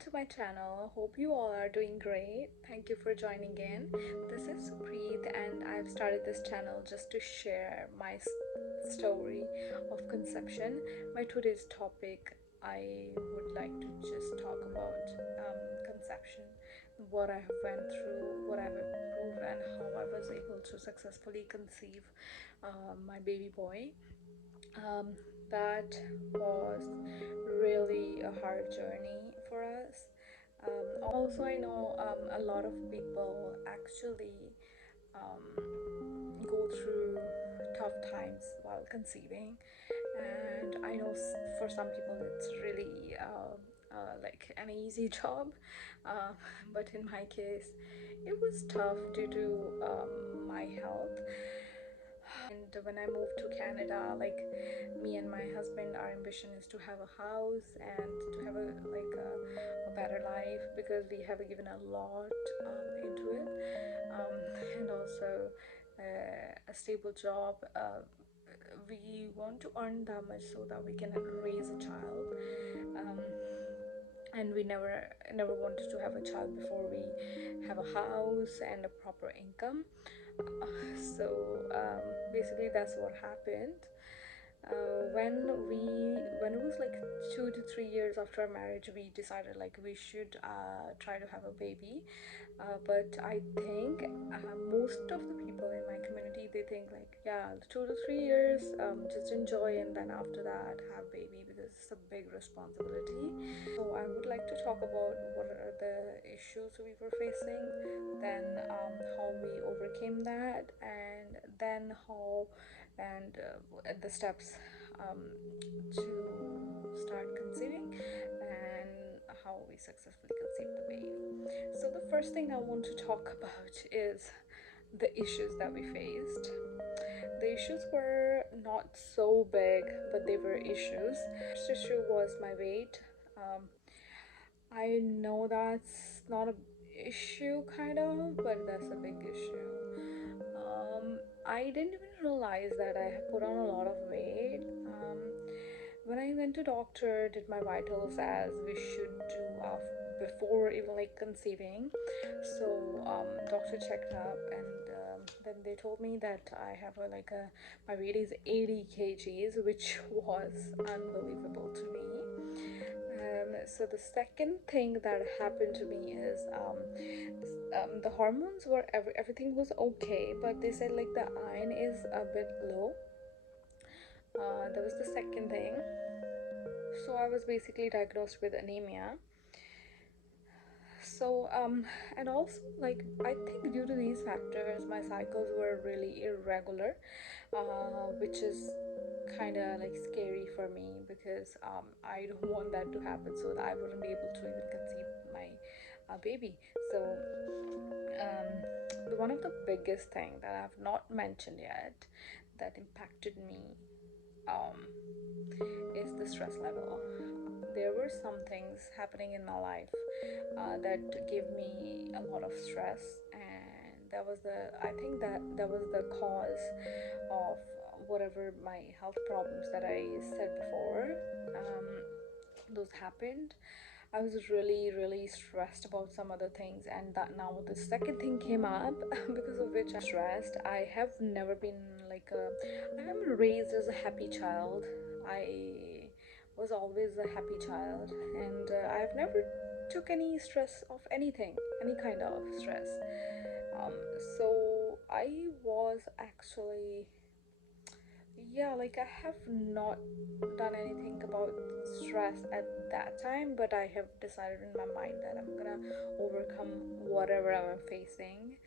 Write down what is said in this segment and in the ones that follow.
to my channel. Hope you all are doing great. Thank you for joining in. This is Preet, and I've started this channel just to share my story of conception. My today's topic, I would like to just talk about conception, what I have went through, what I've improved, and how I was able to successfully conceive my baby boy. Um, that was really a hard journey for us. Also, I know a lot of people actually go through tough times while conceiving, and I know for some people it's really like an easy job, uh, but in my case, it was tough due to my health. And when I moved to Canada, like me and my husband, our ambition is to have a house and to have a better life, because we have given a lot into it, and also a stable job. We want to earn that much so that we can raise a child. Um, and we never wanted to have a child before we have a house and a proper income. So basically that's what happened. When it was like 2 to 3 years after our marriage, we decided like we should try to have a baby. But I think most of the people in my community, they think like, yeah, 2 to 3 years, just enjoy, and then after that have baby, because it's a big responsibility. So I would like to talk about what are the issues we were facing, then how we overcame that, and then how and the steps um, to start conceiving, and how we successfully conceived the baby. So the first thing I want to talk about is the issues that we faced. The issues were not so big, but they were issues. First issue was my weight. I know that's not a issue kind of, but that's a big issue. I didn't even realize that I have put on a lot of weight. When I went to doctor, did my vitals as we should do before even like conceiving. So doctor checked up, and then they told me that I have my weight is 80 kgs, which was unbelievable to me. So the second thing that happened to me is the hormones were everything was okay, but they said like the iron is a bit low. That was the second thing. So I was basically diagnosed with anemia. So and also, like, I think due to these factors, my cycles were really irregular, which is kind of like scary for me, because I don't want that to happen, so that I wouldn't be able to even conceive my baby. So one of the biggest thing that I've not mentioned yet that impacted me um, is the stress level. There were some things happening in my life that gave me a lot of stress, and that was I think that was the cause of whatever my health problems that I said before. Those happened. I was really stressed about some other things, and that now the second thing came up because of which I'm stressed. I have never been I am raised as a happy child. I was always a happy child, and I've never took any stress of anything, any kind of stress. Um, so I was actually, yeah, like I have not done anything about stress at that time, but I have decided in my mind that I'm gonna overcome whatever I'm facing,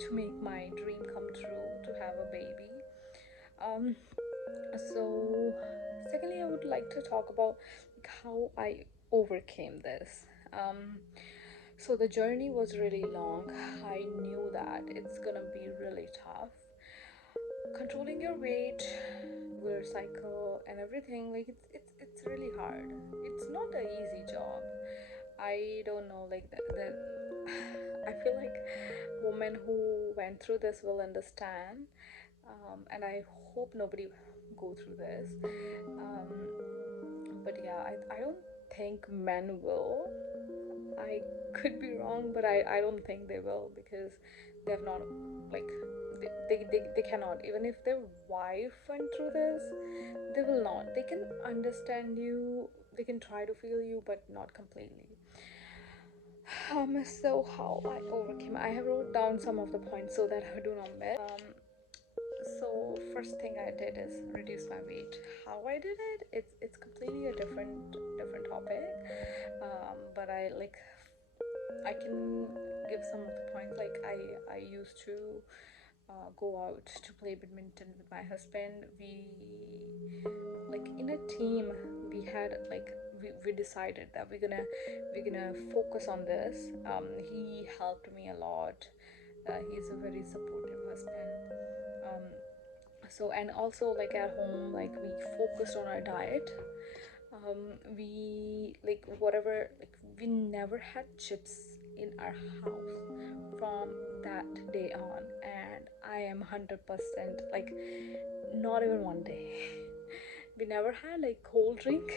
to make my dream come true, to have a baby. um, so secondly, I would like to talk about like how I overcame this. So the journey was really long. I knew that it's gonna be really tough, controlling your weight, your cycle, and everything. Like it's really hard. It's not an easy job. I don't know, like that I feel like women who went through this will understand, and I hope nobody go through this. But yeah, I don't think men will. I could be wrong, but I don't think they will, because they have not, like, they cannot. Even if their wife went through this, they will not. They can understand you, they can try to feel you, but not completely. So how I overcame, I have wrote down some of the points so that I do not miss. So first thing I did is reduce my weight. How I did it, it's completely a different topic. But I can give some of the points. Like I used to go out to play badminton with my husband. We, like, in a team, we had like we decided that we're gonna focus on this. He helped me a lot. He's a very supportive husband. um, so, and also, like, at home, like, we focused on our diet. We, like, whatever, like, we never had chips in our house from that day on. And I am 100%, like, not even one day. We never had like cold drink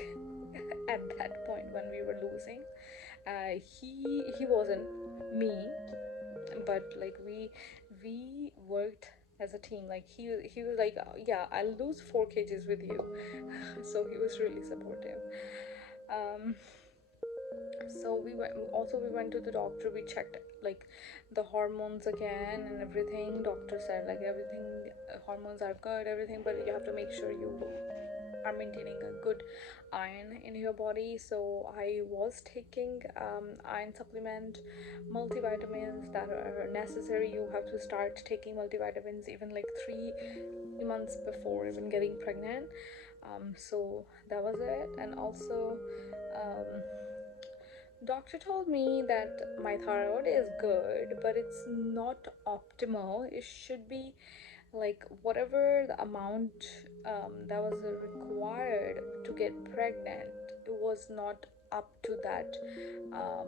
at that point when we were losing. He wasn't, me, but like we worked as a team. Like, he was like, yeah, I'll lose 4 kgs with you. So he was really supportive. um so we went to the doctor. We checked, like, the hormones again and everything. Doctor said, like, everything, hormones are good, everything, but you have to make sure you are maintaining a good iron in your body. So I was taking iron supplement, multivitamins that are necessary. You have to start taking multivitamins even like 3 months before even getting pregnant. So that was it. And also, um, doctor told me that my thyroid is good, but it's not optimal. It should be like whatever the amount that was required to get pregnant. It was not up to that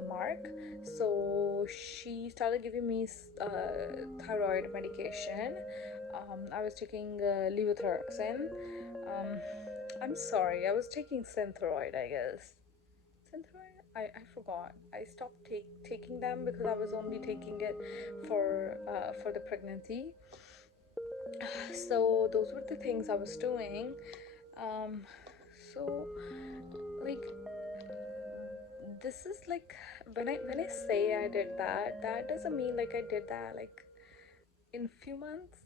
mark. So she started giving me thyroid medication. I was taking levothyroxine. um, I'm sorry, I was taking synthroid, I guess. Synthroid, I forgot. I stopped taking them because I was only taking it for the pregnancy. So those were the things I was doing. um so, like, this is like, when I say I did that, that doesn't mean like I did that like in few months,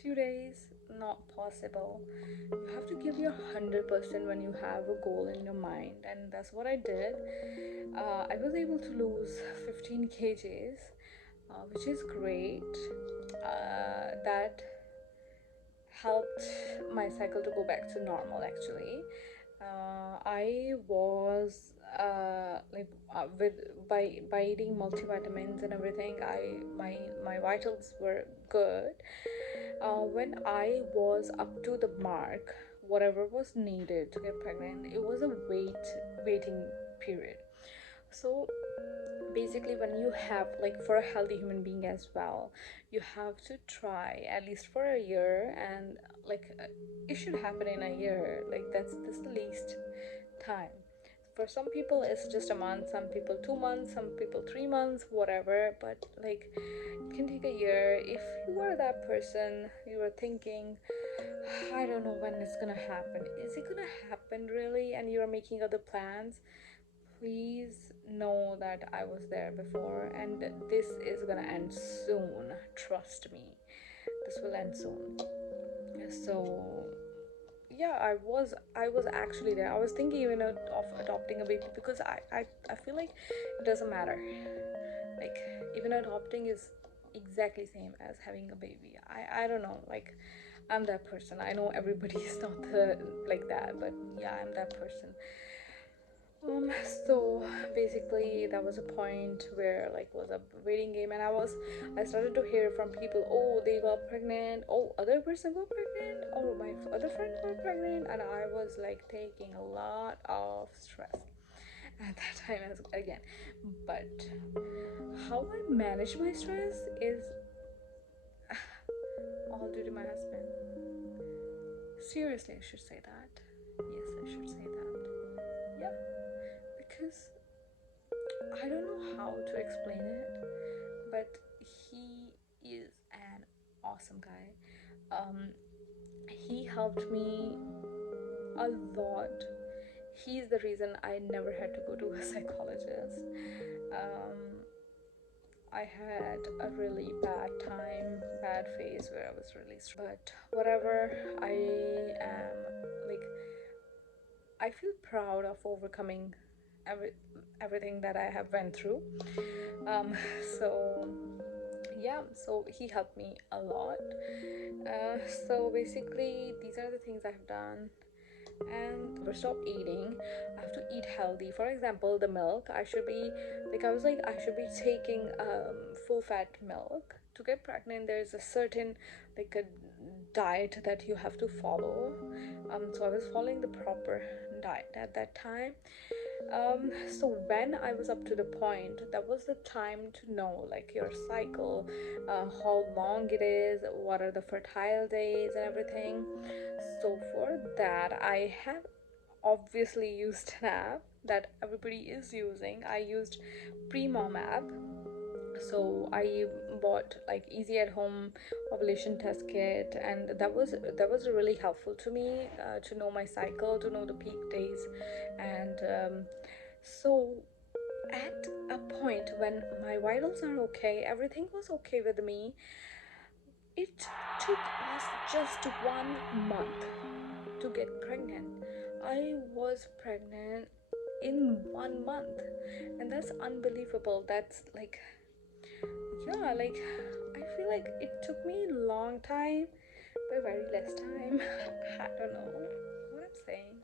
few days. Not possible. You have to give your 100% when you have a goal in your mind, and that's what I did. I was able to lose 15 kgs, which is great. That helped my cycle to go back to normal, actually. I was with by eating multivitamins and everything. My vitals were good. When I was up to the mark, whatever was needed to get pregnant, it was a waiting period. So basically, when you have, like, for a healthy human being as well, you have to try at least for a year. And like, it should happen in a year. Like, that's the least time. For some people it's just a month, some people 2 months, some people 3 months, whatever. But like, it can take a year. If you are that person, you are thinking, I don't know when it's gonna happen, is it gonna happen really, and you're making other plans, please know that I was there before, and this is gonna end soon. Trust me, this will end soon. So yeah, I was actually there. I was thinking even of adopting a baby, because I feel like it doesn't matter. Like, even adopting is exactly same as having a baby. I don't know, like, I'm that person. I know everybody is not like that, but yeah, I'm that person. Um, so basically that was a point where, like, was a waiting game, and I started to hear from people, oh, they got pregnant, oh, other person got pregnant, oh, my other friend got pregnant, and I was like taking a lot of stress at that time as again. But how I manage my stress is all due to my husband. Seriously, I should say that. Yes, I should say that. Yeah. was, I don't know how to explain it, but he is an awesome guy. He helped me a lot. He's the reason I never had to go to a psychologist. Um, I had a really bad time, bad phase where I was really stressed. But whatever, I am like, I feel proud of overcoming every, everything that I have went through. Um, so yeah, so he helped me a lot. So basically, these are the things I've done. And never stop eating. I have to eat healthy. For example, the milk, I should be like, I was like, I should be taking full fat milk. To get pregnant, there's a certain like a diet that you have to follow. So I was following the proper diet at that time. So when I was up to the point, that was the time to know like your cycle, how long it is, what are the fertile days, and everything. So for that, I have obviously used an app that everybody is using. I used Pre-Mom app. So I bought like easy at home ovulation test kit, and that was really helpful to me, to know my cycle, to know the peak days. And so at a point when my vitals are okay, everything was okay with me, it took us just 1 month to get pregnant. I was pregnant in 1 month, and that's unbelievable. That's like, yeah, like I feel like it took me a long time, but very less time. I don't know what I'm saying.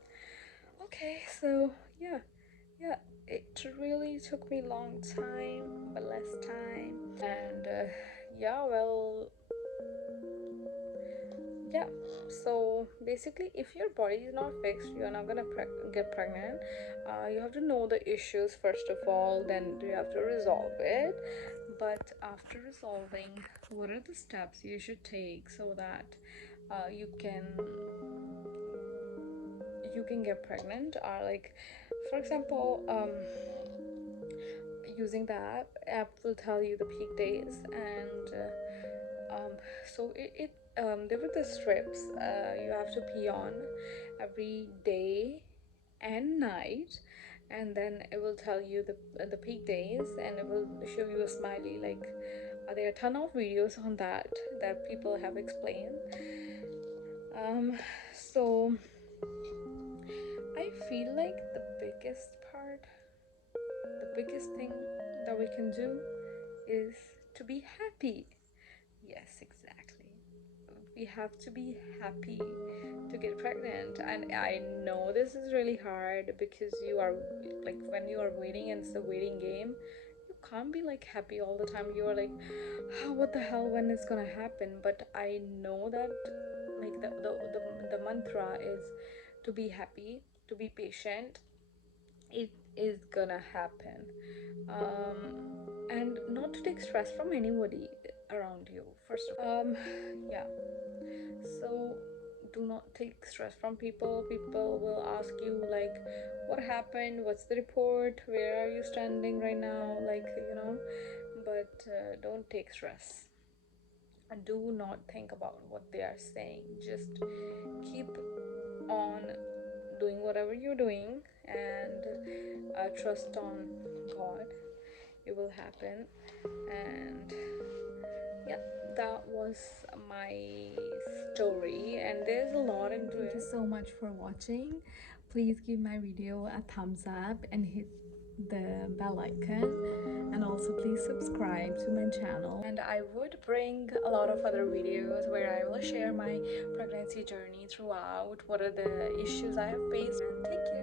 Okay, so yeah, yeah, it really took me long time, but less time. And yeah, well, yeah, so basically if your body is not fixed, you're not gonna get pregnant. You have to know the issues first of all, then you have to resolve it. But after resolving, what are the steps you should take so that you can get pregnant? Like, for example, using the app will tell you the peak days. And so there were the strips you have to pee on every day and night, and then it will tell you the peak days, and it will show you a smiley. Like, there are a ton of videos on that people have explained. So I feel like the biggest thing that we can do is to be happy. Yes, exactly. We have to be happy to get pregnant. And I know this is really hard because you are like, when you are waiting and it's a waiting game, you can't be like happy all the time. You are like, oh, what the hell, when it's gonna happen? But I know that like the mantra is to be happy, to be patient. It is gonna happen. And not to take stress from anybody around you, first of all. Yeah, so do not take stress from people. People will ask you like, what happened, what's the report, where are you standing right now, like, but don't take stress, and do not think about what they are saying. Just keep on doing whatever you're doing, and trust on God. It will happen. And yeah, that was my story, and there's a lot into it. Thank you so much for watching. Please give my video a thumbs up and hit the bell icon, and also please subscribe to my channel. And I would bring a lot of other videos where I will share my pregnancy journey throughout, what are the issues I have faced. And thank you.